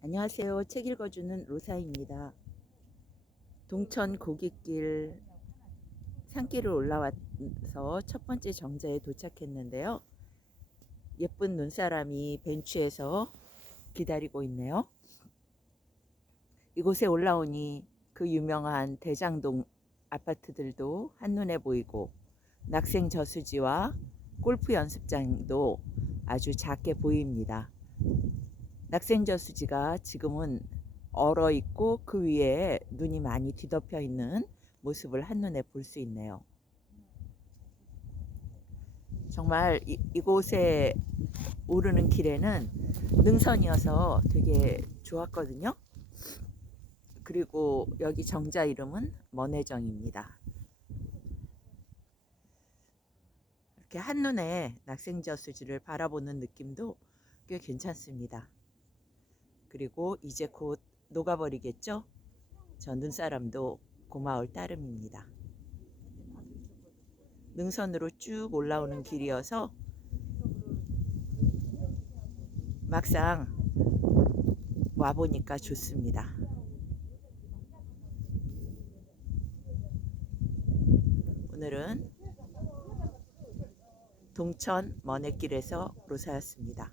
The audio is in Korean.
안녕하세요. 책 읽어주는 로사입니다. 동천 고깃길 산길을 올라와서 첫 번째 정자에 도착했는데요. 예쁜 눈사람이 벤치에서 기다리고 있네요. 이곳에 올라오니 그 유명한 대장동 아파트들도 한눈에 보이고 낙생 저수지와 골프 연습장도 아주 작게 보입니다. 낙생저수지가 지금은 얼어 있고 그 위에 눈이 많이 뒤덮여 있는 모습을 한눈에 볼 수 있네요. 정말 이, 이곳에 오르는 길에는 능선이어서 되게 좋았거든요. 그리고 여기 정자 이름은 먼해정입니다. 이렇게 한눈에 낙생저 수지를 바라보는 느낌도 꽤 괜찮습니다. 그리고 이제 곧 녹아버리겠죠? 저 눈사람도 고마울 따름입니다. 능선으로 쭉 올라오는 길이어서 막상 와보니까 좋습니다. 오늘은 동천 먼해길에서 로사였습니다.